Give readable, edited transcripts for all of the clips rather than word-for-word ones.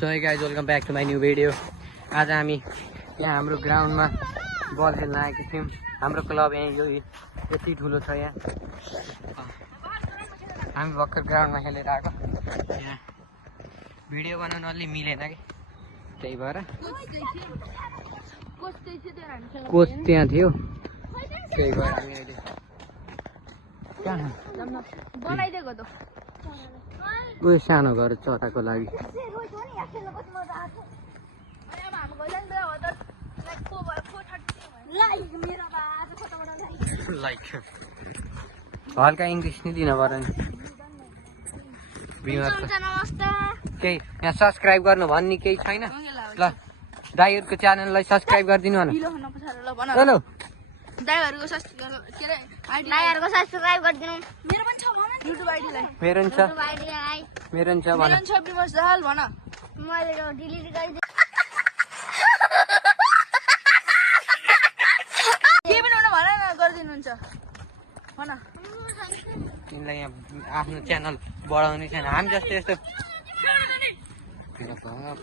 So hey guys welcome back to my new video. आज हामी यहाँ हाम्रो ग्राउन्डमा बल खेल्न आएका थियौँ। हाम्रो क्लब यहाँ यो यति ठुलो छ। यहाँ हामी भर्खर ग्राउन्डमा खेलेर आएको। यहाँ भिडियो बनाउनु अलि मिलेन कि, त्यही भएर कोच त्यहाँ थियो, त्यही भएर हामी अहिले बनाइदिएको त उयो सानो घर चटाको लागि। लाइक हल्का इङ्ग्लिस नै दिन पर्यो नि, केही यहाँ सब्सक्राइब गर्नु भन्ने केही छैन। ल दाइहरूको च्यानललाई सब्सक्राइब गरिदिनु न। हेलो दाइहरूको सब्सक्राइब गरिदिनु। मेरो पनि छ युट्युब आइडीलाई। मेरो नि छ, मेरो नि छ भन। मेरो छ विमर्श दाहाल भन। मैले डिलिट गरिदिए के पनि हुन भन न, गरिदिनुहुन्छ भन। तिमीलाई यहाँ आफ्नो च्यानल बढाउने छैन, हामी जस्तो यस्तो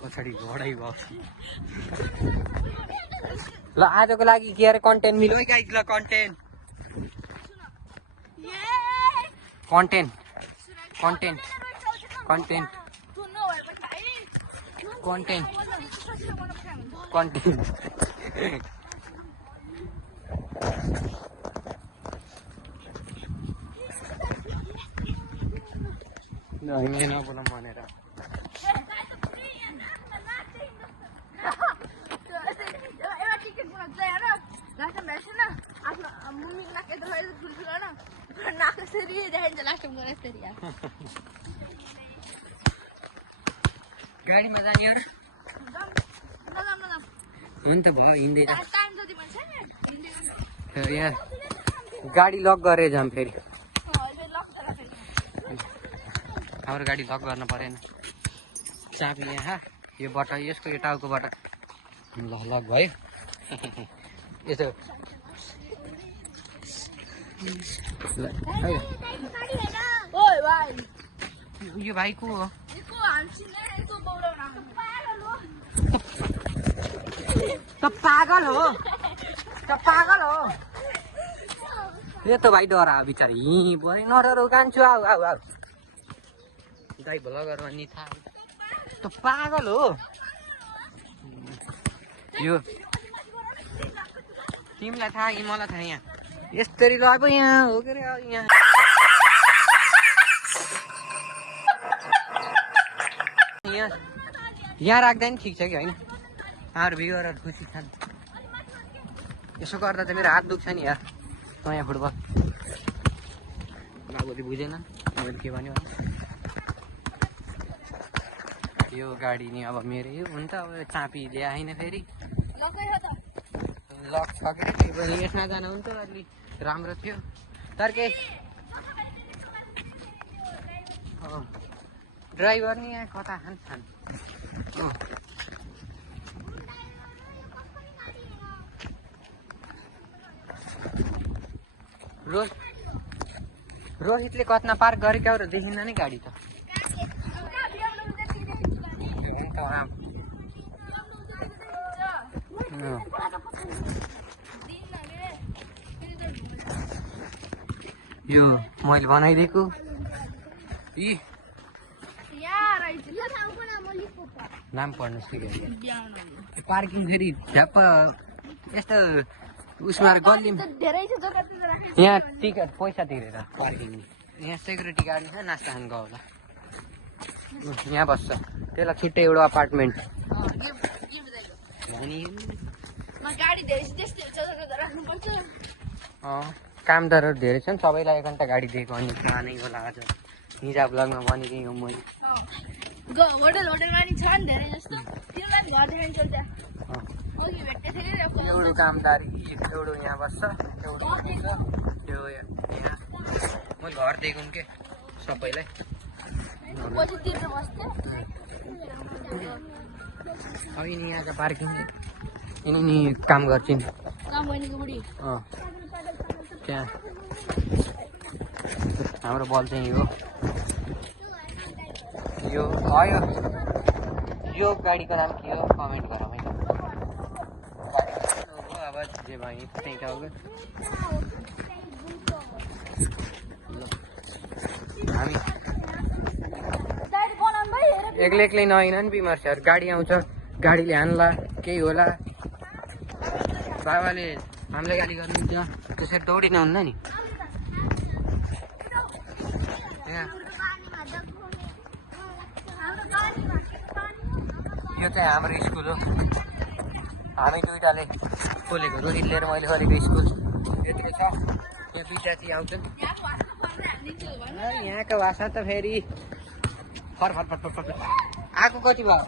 पछाडि घोडै भयो। ल आजको लागि के अरे कन्टेन्ट मिल्यो है गाइज। ल content content content content content content हामीले नबोलाउँ भनेर गाडीमा जाने यार हुन्छ भयो, हिँड्दै जा। यहाँ गाडी लक गरेर जाऊँ फेरि। हाम्रो गाडी लक गर्न परेन, चाबी यहाँ यो बट यसको यो टाउकोबाट ल लक भयो। यसो यो भाइ को हो? त पागल हो, त पागल हो। यो त भाइ डरा बिचारी यहीँ भयो। नडराउ कान्छु, आऊ आऊ आऊ। दाइ भ्लगर भन्ने थाहा त पागल हो यो। तिमीलाई थाहा कि मलाई थाहा? यहाँ यस्तरी ल अब यहाँ हो के अरे यहाँ यहाँ राख्दा नि ठिक छ कि होइन? हाम्रो भ्युअरहरू खुसी छन्। यसो गर्दा त मेरो हात दुख्छ नि यार। नयाँ फुटबल बाबुले बुझेन मैले के भन्यो। यो गाडी नि अब मेरो हुन्छ। अब चापी ल्याएन फेरि लक छ कि यसमा जानु हुन्छ अलि राम्रो थियो। तर के ड्राइभर नि यहाँ कता खान्छ। रोहितले कतना पार्क गरेको र देखिँदैन नि गाडी त। यो मैले बनाइदिएको नाम पढ्नु सिकेँ। पार्किङ फेरि झ्याप्प यस्तो उसमा गल्ली यहाँ टिकट पैसा तिरेर पार्किङ। यहाँ सेक्युरिटी गार्ड छ, नास्ता खानु गयो होला। यहाँ बस्छ, त्यसलाई छिट्टै एउटा अपार्टमेन्ट। कामदारहरू धेरै छन्, सबैलाई 1 घन्टा गाडी दिएको अनि जानै होला। आज हिजो ब्लगमा भनिदिएँ मैले। एउटा कामदारी एउटा यहाँ बस्छ, एउटा त्यो यहाँ मैले घर दिएको के सबैलाई। अब यिनी यहाँको पार्किङ यिनी काम गर्छिन्। त्यहाँ हाम्रो बल चाहिँ हो यो आयो। यो गाडीको नाम के हो कमेन्ट गरौँ है। अब जे भयो त्यही टाउको हामी एक्लै एक्लै नहिँड नि बिमार छ। गाडी आउँछ, गाडीले हान्ला केही होला, बाबाले हामीलाई गाली गर्नुहुन्छ, त्यसरी दौडिनु हुन्न नि। यो चाहिँ हाम्रो स्कुल हो, हामी दुइटाले खोलेको, रोहित लिएर मैले खोलेको स्कुल यत्रो छ। यो दुइटा चाहिँ आउँछन्। यहाँको भाषा त फेरि फरफट आएको कति भयो?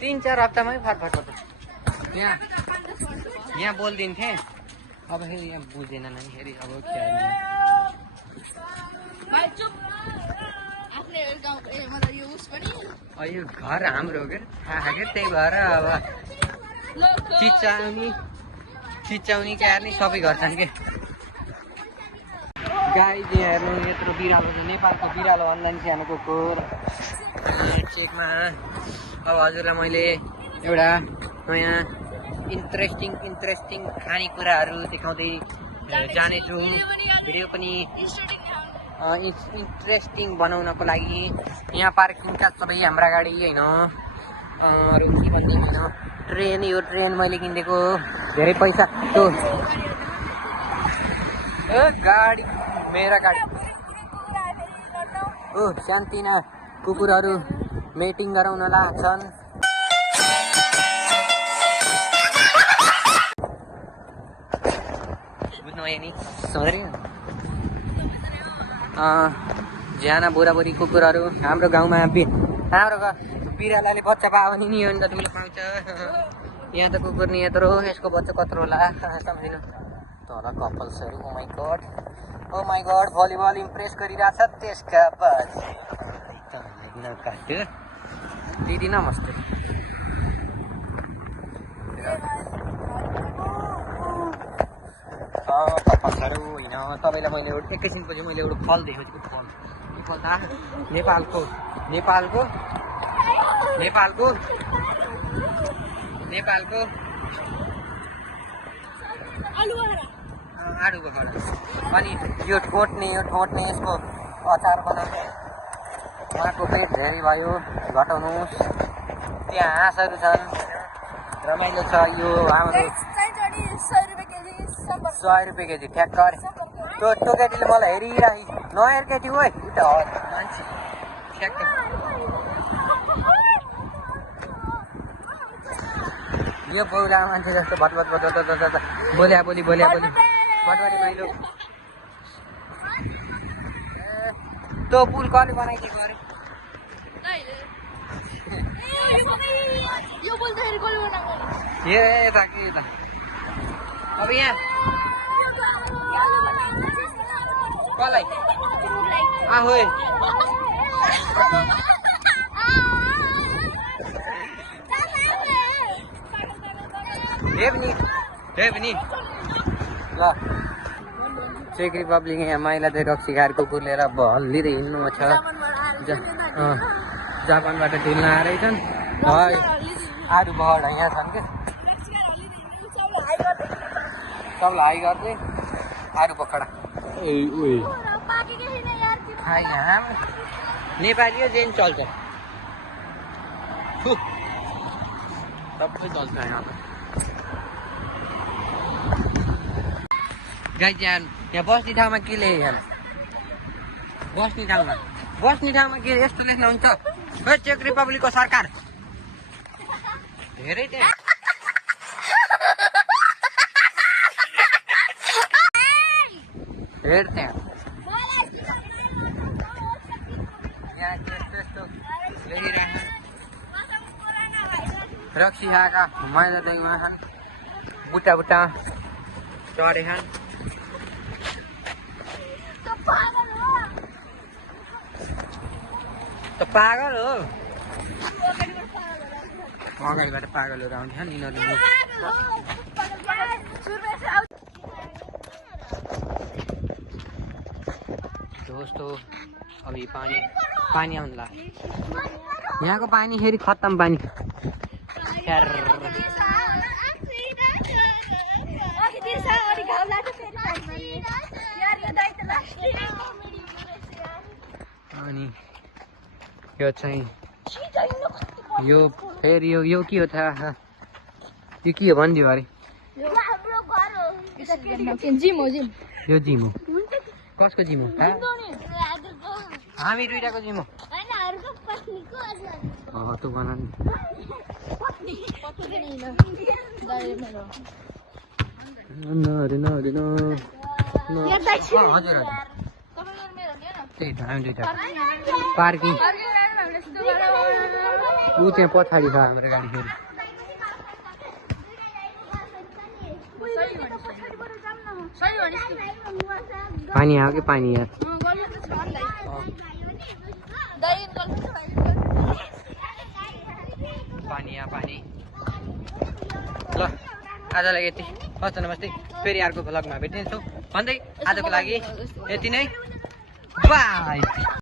3-4 हप्तामै फरफट। यहाँ बोलिदिन्थेँ, अब फेरि यहाँ बुझेन नि फेरि। अब यो घर हाम्रो हो क्या, थाहा क्या, त्यही भएर अब चिच्याउने क्यार्ने सबै घर छन् के। गाई चाहिँ हेर्नु, यत्रो बिरालो छ, नेपालको बिरालो भन्दा नि सानो कुकुर चेकमा। अब हजुरलाई मैले एउटा नयाँ इन्ट्रेस्टिङ खानेकुराहरू देखाउँदै जानेछु। भिडियो पनि इन्ट्रेस्टिङ बनाउनको लागि यहाँ पार्किङका सबै हाम्रा गाडी होइन, अरू के भन्ने होइन। ट्रेन, यो ट्रेन मैले किनिदिएको, धेरै पैसा त्यो गाडी मेरा गाडी हो। शान्तिना कुकुरहरू मेटिङ गराउन लाग्छन्। बुझ्नुभयो नि सधैँ ज्याना बुढाबुढी कुकुरहरू हाम्रो गाउँमा हाम्रो बिरालाले बच्चा पायो भने नि अन्त ठुलो पाउँछ। यहाँ त कुकुर नि यत्रो, यसको बच्चा कत्रो होला सम्झिनु। तर कपल्सहरू ओ माई गड भलिबल इम्प्रेस गरिरहेछ त्यसका बाद। नकाट्यो दिदी, नमस्ते। कपल्सहरू होइन, तपाईँलाई मैले एकैछिनपछि मैले एउटा फल देखाउँछु। फल त नेपालको आडु बखरा। अनि यो ठोट्ने यसको अचार बनाउने। उहाँको पेट धेरै भयो, घटाउनुहोस्। त्यहाँ हाँसहरू छन्, रमाइलो छ। यो हाम्रो 100 रुपियाँ केजी ठ्याक्क। त्यो केटीले मलाई हेरिराखी, नहेर केटी हो मान्छे ठ्याक्क। यो बौला मान्छे जस्तो भटभट बोल्या बोली भटभटी माइलो। त्यो पुल कसले बनाइदिएको अरे? यता के यता अब यहाँ कसलाई आहो हेप्नी ल। चेक रिपब्लिक यहाँ माइला चाहिँ रक्सी खाएर कुकुर लिएर हल्लिँदै हिँड्नुमा छ। जापानबाट ढुल्न आएछन् आरू बहड यहाँ छन् क्या। सबलाई हाई गर्दै आरू बखडा नेपाली हो जेन चल्छ, सबै चल्छ यहाँ। गाई यहाँ बस्ने ठाउँमा के ले बस्ने ठाउँमा के यस्तो लेख्न हुन्छ? चेक रिपब्लिकको सरकार धेरै त्यहाँ हेर त्यहाँ यहाँ त्यस्तो लेखिरहेको रक्सी खाएका मैला दैमा छन्, बुट्टा चढे छन्। त पागल हो, अगाडिबाट पागलहरू आउँछन् यिनीहरू। दोस्तों अभी पानी आउनु लाग्यो। यहाँको पानी फेरि खत्तम पानी अनि यो चाहिँ यो फेरि यो के हो थाहा यो के हो भनिदियो अरे जिम हो जिम यो जिम हो कसको जिम हो हामी दुइटाको जिम हो तँ भन नि हजुर त्यही त हामी दुइटा पार्किङ ऊ त्यहाँ पछाडि छ हाम्रो गाडी फेरि पानी आयो कि पानी यार पानी यहाँ पानी ल आजलाई यति हस् नमस्ते फेरि अर्को भ्लगमा भेटिन्छौँ भन्दै आजको लागि यति नै बाई।